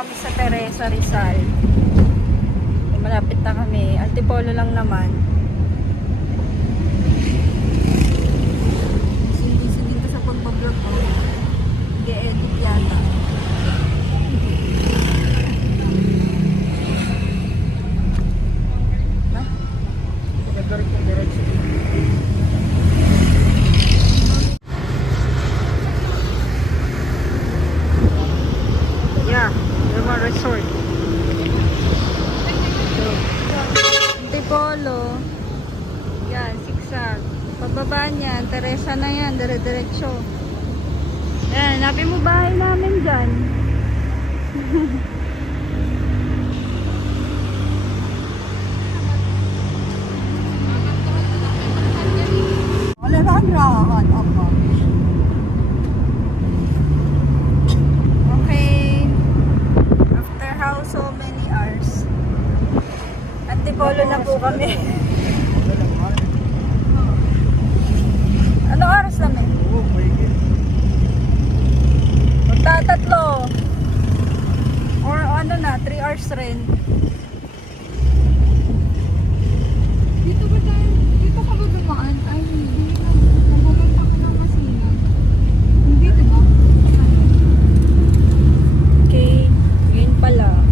kami sa Teresa, Rizal. Malapit na kami. Antipolo lang naman. Busy dito sa pagbablog ko. Ge-edit yata. Ha? Yeah, Luma Resort. Antipolo. Yan, sigsag. Pababa niyan, Teresa na yan, dire-diretso. Yan, hanapin mo bahay namin dyan. Wala na ang rahan ako. Okay. After how so many hours? Antipolo na po kami. Anong oras namin? Magtatatlo. Or ano na, 3 hours rin. Dito ba tayo? Dito ka ba dumaan? Ay, hindi. Nabumunta ka ng Masina. Hindi, diba? Okay, ngayon pala.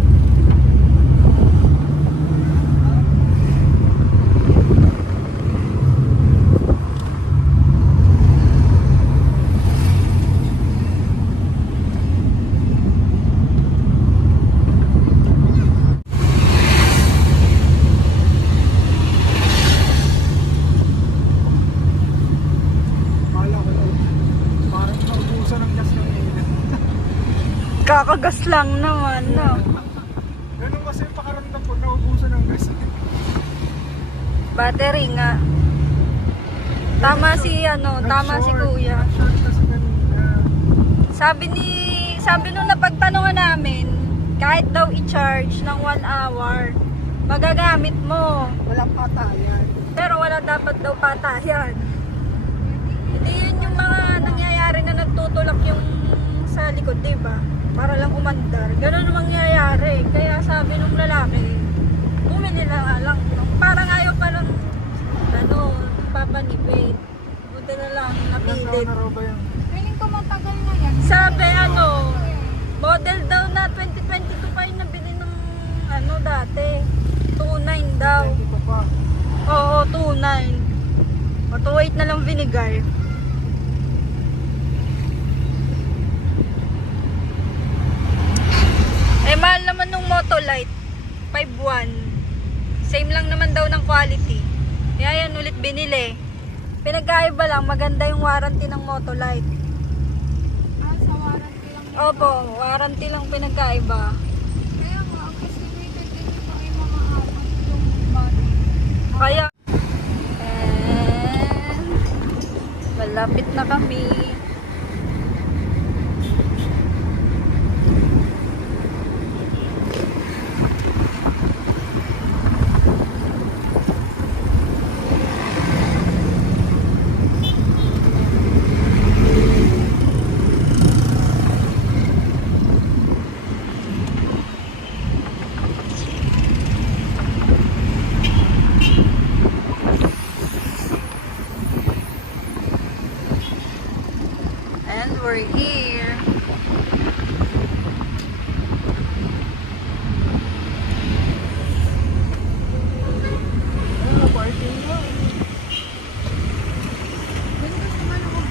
Kakagas lang naman, no? Ganun kasi yung pakaramdam pag naubusan ng gas. Battery nga. Tama si kuya. Short kasi kanina. Sabi nung napagtanungan namin, kahit daw i-charge ng 1 hour, magagamit mo. Walang patayan. Pero wala dapat daw patayan. Hindi yun yung mga nangyayari na nagtutulak yung sa likod, diba? Para lang umandar. Ganun ang mangyayari. Kaya sabi nung lalaki, bumili na lang. Parang ayaw pa lang, papanipid. Buti na lang, napilit. Na raw ba yan? Feeling ko matagal na yan. Sabi, model daw na 2022 pa yung nabili ng, dati. 2.9 daw. Ito pa. Oo, 2.9. O, 2.8 na lang vinegar. Eh, mahal naman nung Motolite. 5.1. Same lang naman daw ng quality. Kaya yan ulit binili. Pinagkaiba lang, maganda yung warranty ng Motolite. Ah, sa warranty lang. Opo, warranty lang pinagkaiba. Kaya nga, kasi rated din ito ay mga apat yung body. Kaya, and malapit na kami. And we're here. Parking na. Ganda sa malakog.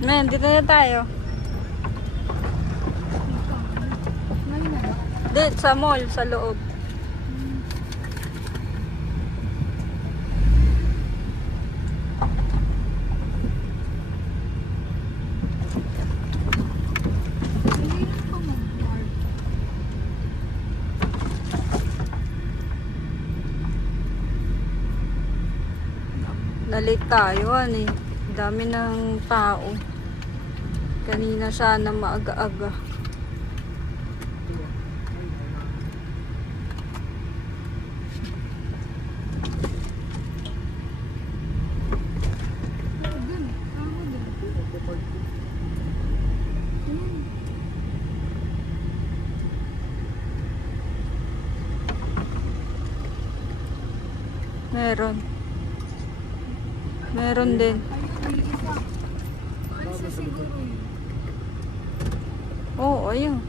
Man, dito na tayo. Ngayon na. Dito sa mall, sa loob. Na-late tayo, eh. Dami ng tao. Kanina sana maaga-aga. Dun. Ako dun. Ayun. Meron. Meron din. Ayun, may isa. Alis na siguro yun. Oo, ayun.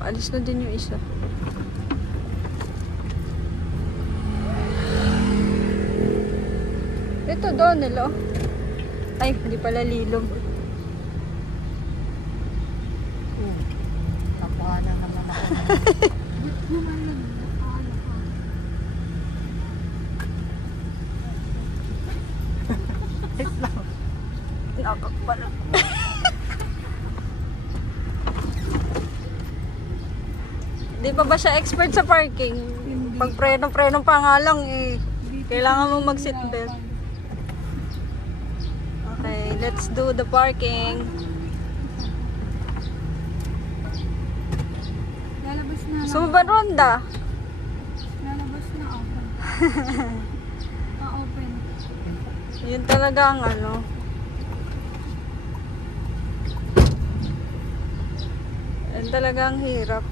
Alis na din yung isa. Ito doon, nilo. Ay, hindi pala lilom. Tapuhanan naman ako. Gumalag. Nakaalam ka. Nakak pala. Di pa ba siya expert sa parking? Hindi. Pag preno-preno pa nga lang eh. Kailangan mo mag-seatbelt. Okay, let's do the parking. Lalabas na lang. Suban Ronda. Lalabas na ako. Pa-open. Yun talaga ang ano. Yun talaga ang hirap.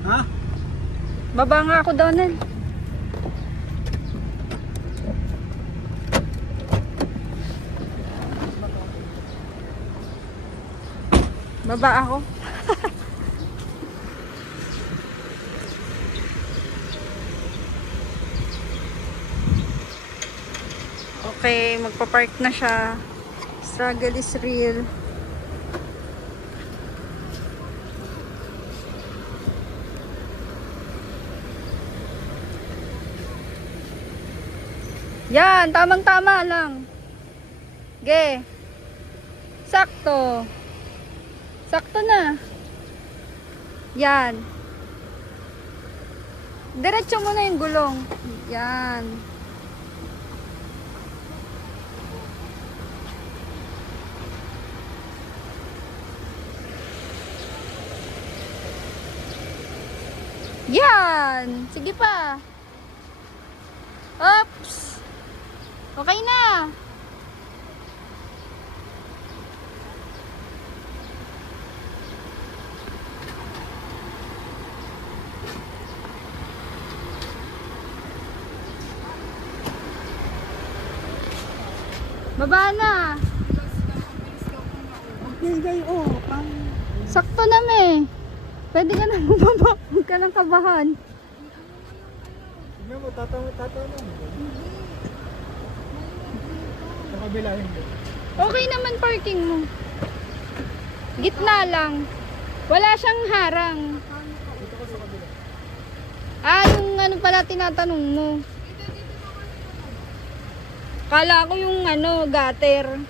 Ha? Baba nga ako doon. Baba ako. Okay, magpa-park na siya. Struggle is real. Yan, tamang-tama lang. Ge. Sakto. Sakto na. Yan. Diretso mo na yung gulong. Yan. Yan. Sige pa. Oops. Okay na. Baba na. Gay, oh. Pang... Sakto na me. Pwede ka na bumaba. Huwag ka nang kabahan. Tignan mo, tatawa. Sa kabila hindi. Okay naman parking mo. Gitna lang. Wala siyang harang. Dito ko sa kabila. Ah, yung ano pala tinatanong mo. Kala ko yung ano, gutter.